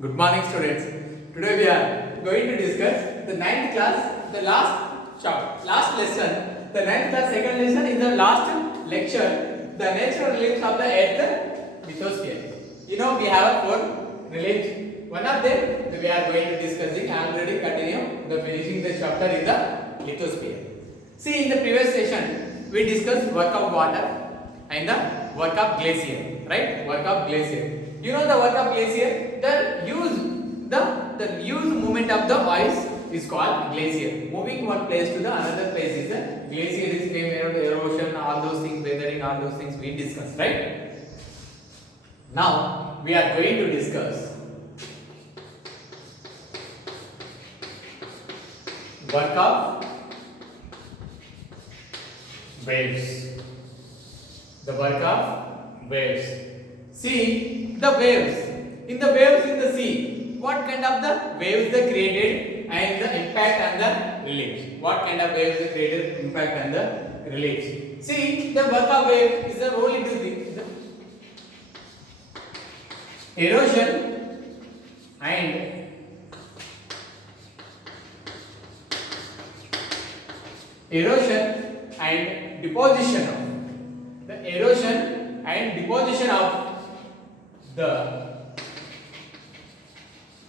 Good morning, students. Today we are going to discuss the ninth class, the last lesson. The ninth class second lesson is the last lecture. The natural reliefs of the Earth lithosphere. You know we have four reliefs. One of them we are going to discussing. Already continue the finishing the chapter in the lithosphere. See, in the previous session we discussed work of water and the work of glacier, right? Work of glacier. You know the work of glacier, the use movement of the ice is called glacier. Moving one place to the another place is a glacier. Is came around erosion, all those things, weathering, all those things we discussed, right? Now we are going to discuss work of waves. The work of waves. See the waves. In the waves in the sea, what kind of the waves they created and the impact and the reliefs. What kind of waves they created, impact and the reliefs. See, the work of wave is the role into the erosion and deposition of the erosion and deposition of the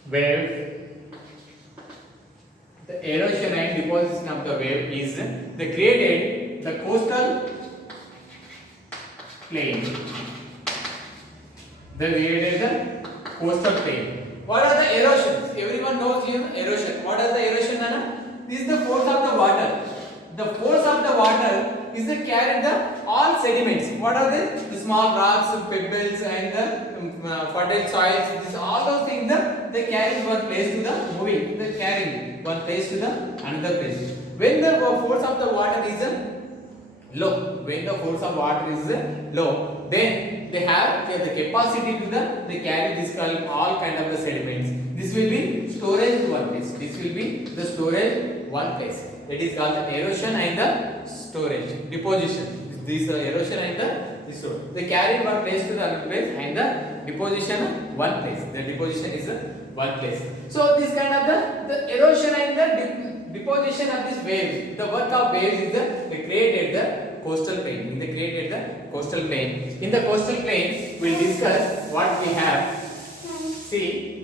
wave. The erosion and deposition of the wave is they created the coastal plain. They created the coastal plain. What are the erosions? Everyone knows here erosion. What is the erosion, Nana? This is the force of the water. The force of the water is to carry the all sediments. What are they? The small rocks, pebbles, and the fertile soils. This all those things they carry one place to the moving. They carry one place to the another place. When the force of the water is low, then they have the capacity to they carry this all kind of the sediments. This will be storage one place. This will be the storage one place. That is called the erosion and the storage, deposition. This erosion and the storage. They carry one place to the other place and the deposition one place. The deposition is one place. So this kind of the erosion and the deposition of this waves. The work of waves is they created the coastal plain. They created the coastal plain. In the coastal plain, we'll discuss what we have. See.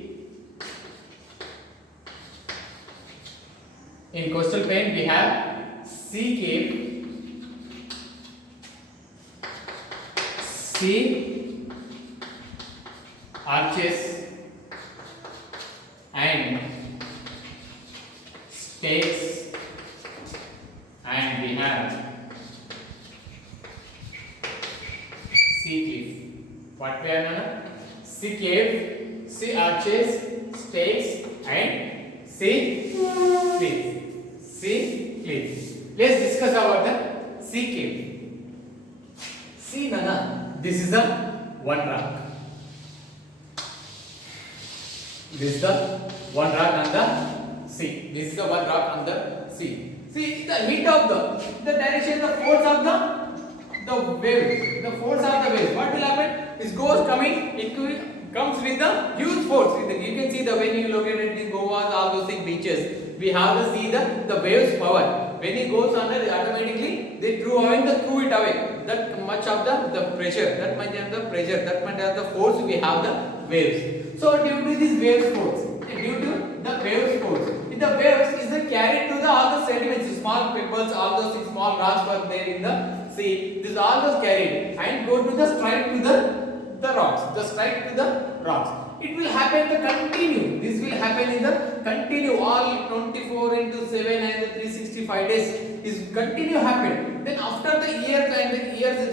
In coastal plain we have sea cave, sea arches and stakes, and we have sea cliff. What we have, Nana? Sea cave, sea arches, stakes and sea cliff. Sea cliff. Let's discuss about the sea cave. See, Nana, this is the one rock. This is the one rock on the sea. This is the one rock on the sea. See the heat of the direction, the force of the wave, the force of the wave. What will happen? This goes coming. It comes with the huge force. You can see the when you look at it in Goa, all those things beaches. We have to see the waves power. When it goes under, automatically they threw it away. That much of the pressure, that much of the pressure, that much of the force we have the waves. So due to this waves force, the waves is carried to all the sediments, small pebbles, all those things, small rocks were there in the sea. This all those carried and go to the strike to the rocks. The strike to the rocks. It will happen the continue. This will happen in the continue all 24 into 7 and 365 days is continue happen. Then after the years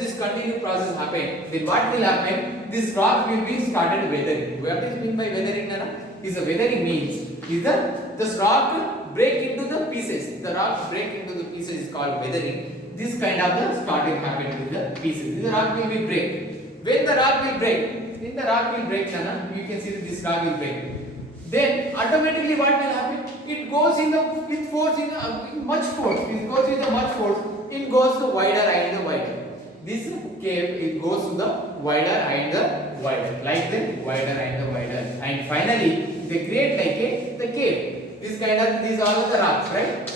this continue process happen. Then what will happen? This rock will be started weathering. What is mean by weathering, Nana? Is the weathering means is this rock break into the pieces. The rock break into the pieces is called weathering. This kind of the starting happen with the pieces. The rock will be break. When the rock will break. In the rock will break, Nana. You can see that this rock will break. Then automatically what will happen? It goes with force in much force. It goes with much force. It goes to wider and wider. this cave it goes to the wider and the wider, like the wider and the wider, and finally they create like a the cave. This kind of, these are the rocks, right?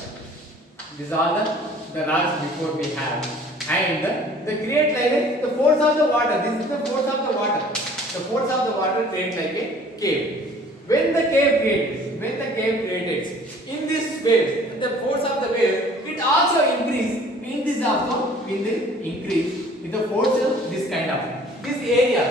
These are the rocks before we have, and they create like the force of the water. This is the force of the water. The force of the water creates like a cave. When the cave created, in this wave, the force of the wave, it also increase. In this also, in the increase, in the force of this kind of this area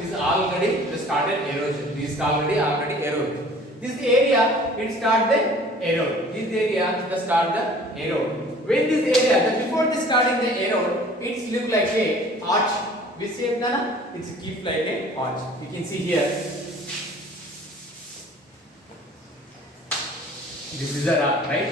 is already started erosion. This already eroded. This area it start the erode. This area the start the erode. When this area, before this starting the erode, it's look like a arch. We see it now. It's keep like a arch. You can see here. This is the rock, right?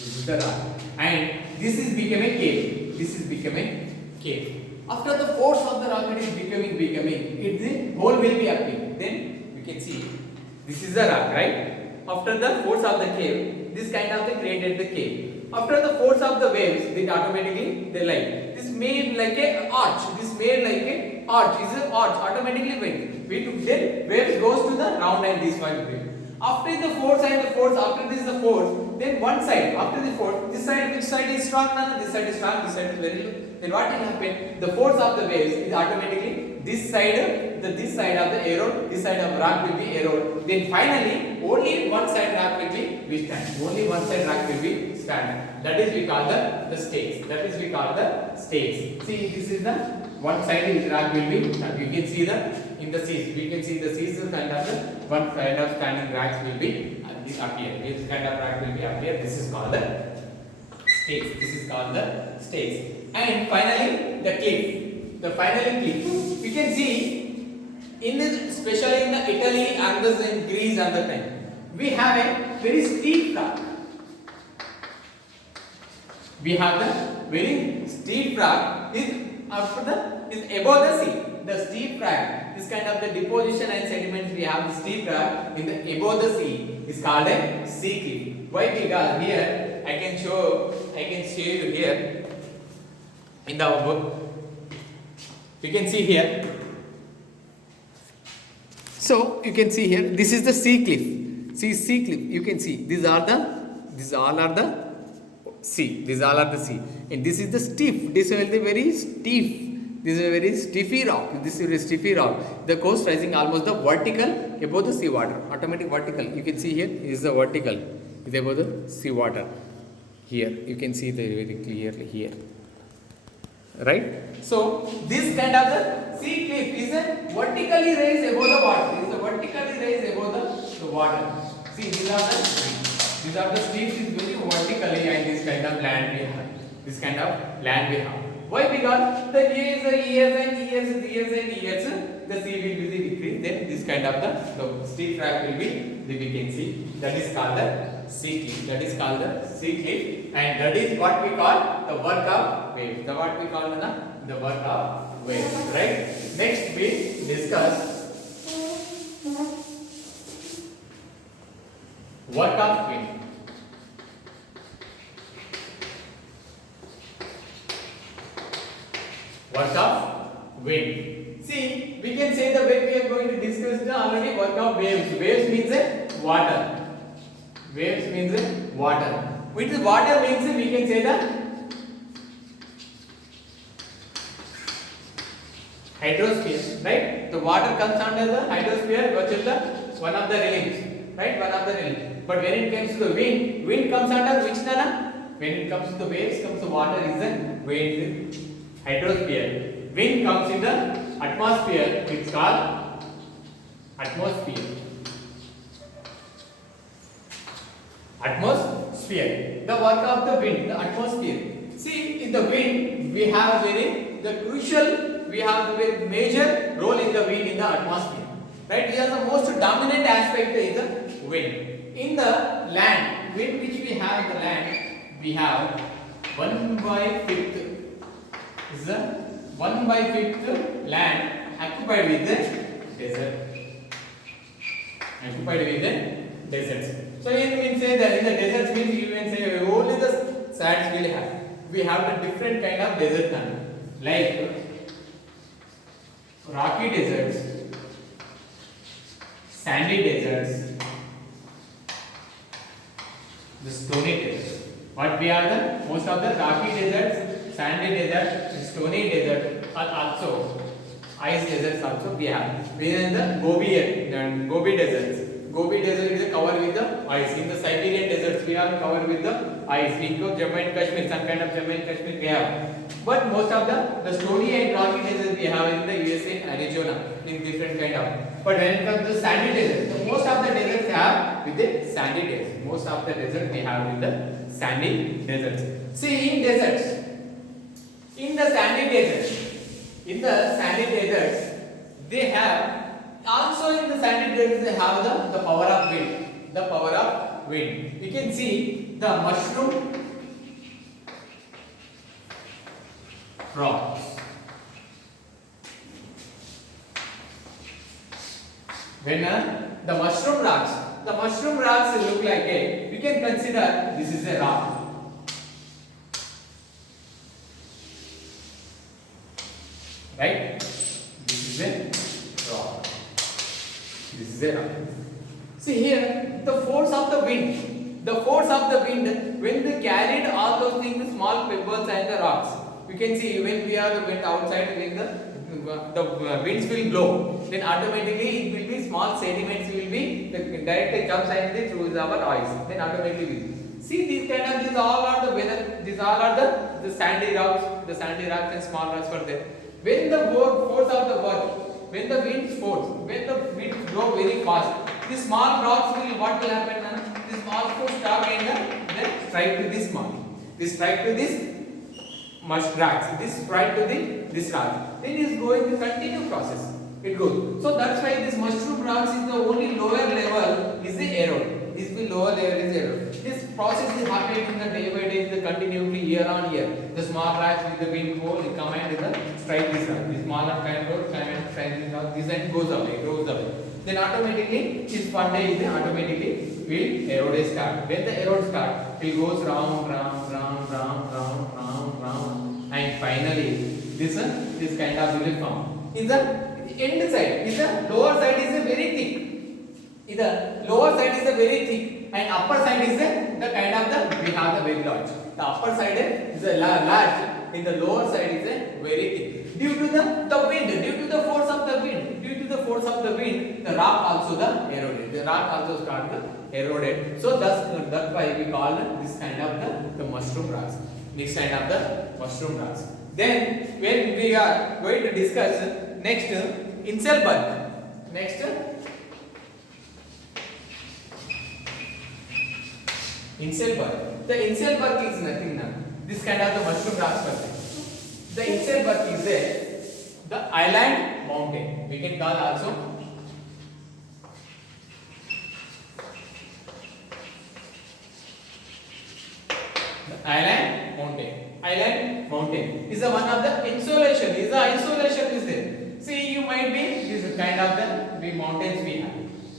This is the rock, and this is becoming cave. This is becoming cave. After the force of the rock it is becoming, it the hole will be appearing. Then we can see this is the rock, right? After the force of the cave, this kind of they created the cave. After the force of the waves, they automatically they like this made like a arch. This made like a arch. Is an arch automatically went. Then waves goes to the round and this one way. After the force and the force, after this the force, then one side, after the force, this side, which side is strong? None. This side is strong, this side is very low. Then what will happen? The force of the waves is automatically this side of the erode, this side of rock will be erode. Then finally, only one side rock will be stand. Only one side rock will be stand. That is we call the stakes. That is we call the stakes. See, this is the one side is rock will be. You can see the in the seas. We can see the seas kind of the one kind of standing rocks will be this appear. This kind of rock will be appear. This is called the stakes. This is called the stakes. And finally the cliff. The finally cliff. We can see in the, especially in the Italy and the in Greece and the time, we have a very steep rock. We have the very steep rock is after the is above the sea. The steep rock, this kind of the deposition and sediments we have the steep rock in the above the sea is called a sea cliff. Why? Because here I can show you here in the book. You can see here. So you can see here. This is the sea cliff. See sea cliff. You can see these all are the sea. These all are the sea. And this is the steep. This is the very steep. This is a very stiffy rock. This is a stiffy rock. The coast rising almost the vertical above the sea water. Automatic vertical. You can see here is the vertical. Is above the sea water. Here you can see the very clearly here. Right? So this kind of the sea cliff is a vertically raised above the water. It is a vertically raised above the water. See, these are the steeps is very vertically, and this kind of land we have. This kind of land we have. Why? Because the years, the sea will be decreased. Then this kind of the steep track will be we can see. That is called the sea cliff. That is called the sea cliff, and that is what we call the work of waves. The what we call the work of waves. Right? Next we discuss work of wind. Work of wind. See, we can say the way we are going to discuss the already work of waves. Waves means water. Waves means water. With water means we can say the hydrosphere, right? The water comes under the hydrosphere, which is the one of the realms, right? One of the realms. But when it comes to the wind comes under which nana? When it comes to the waves, comes the water is the wind, hydrosphere. Wind comes in the atmosphere. It's called atmosphere. Atmosphere. The work of the wind, the atmosphere. See, in the wind, we have the very major role in the wind in the atmosphere. Right? Here the most dominant aspect is the wind. In the land, wind which we have in the land, we have 1/5 is the 1/5 land occupied with the desert. Occupied with the deserts. So you can say that in the deserts means you can say only the sands will have. we have the different kind of desert land, like rocky deserts, sandy deserts, the stony deserts. What we have the most of the rocky deserts, sandy desert, stony desert, and also ice deserts also we have. Within the Gobi deserts. Gobi desert is covered with the ice. In the Siberian deserts we are covered with the ice. In Jammu and Kashmir, some kind of Jammu and Kashmir we have. But most of the stony and rocky deserts we have in the USA, Arizona, in different kind of. But when it comes to sandy deserts, most of the deserts have with the sandy deserts. Most of the deserts we have with the sandy deserts. See, in deserts, in the sandy deserts, they have also in the sandy deserts they have the power of wind. The power of wind. You can see the mushroom rocks. When the mushroom rocks look like a, you can consider this is a rock. Right? This is a rock. This is a rock. See here, the force of the wind. The force of the wind, when they carried all those things, the small pebbles and the rocks. You can see when we are went outside, when the winds will blow, then automatically it will be small sediments will be directly comes and they through our eyes. Then automatically will. See these all are the weather. These all are the sandy rocks and small rocks were there. When the force of the world, when the winds blow very fast, these small rocks will what will happen? This small force stop and then strike to this small. This strike to this rocks. This strike to this rock. Then it is going to continue process. It goes. So that's why this mushroom rocks is the only lower level is the erode. This will lower level is erode. This process is happening in the day by day, the continuously year on year. The small rocks with the wind go, they come and strike this rock. This smaller kind of come and strike this rock. This end goes away. Then automatically this one day is automatically will erode start. When the erode start, it goes round, and finally this kind of will form. In the end side, is the lower side is very thick. The lower side is very thick and upper side is the kind of we have the very large. The upper side is a large, in the lower side is very thick. Due to the wind, due to the force of the wind, the rock also eroded. The rock also started eroded. So that's why we call this kind of the mushroom rocks. This kind of the mushroom rocks. Then when we are going to discuss next Inselberg. Inselberg. The Inselberg is nothing now. This kind of the mushroom rocks. The Inselberg is the island mountain. We can call also the island mountain is the one of the insolation. Is the isolation is there. See, you might be this kind of the mountains we have.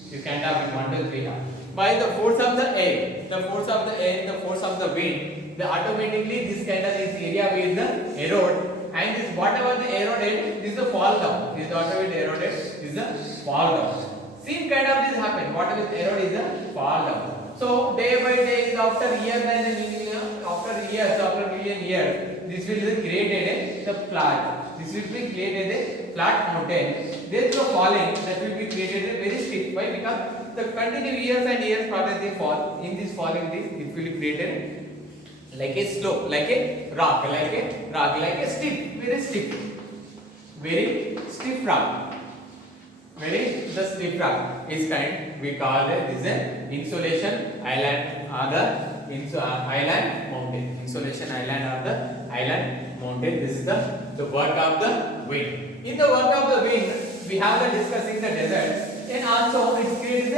This kind of mountains we have. By the force of the air, the force of the wind, the automatically this kind of this area will the erode, and this whatever the eroded is the fall down. This whatever the eroded is the fall down. Same kind of this happen. Whatever is erode is the fall down. So day by day, after years, after million years, this will be created the flat. This will be created a flat mountain. There is a falling that will be created a very steep. Why? Because the continuous years and years after they fall, in this falling this, it will be created like a slope, like a rock, like a steep, very steep rock. The steep rock is kind we call this insolation island or the island mountain. Insolation island or the island mountain. This is the work of the wind. In the work of the wind, we have the discussing the deserts, and also it creates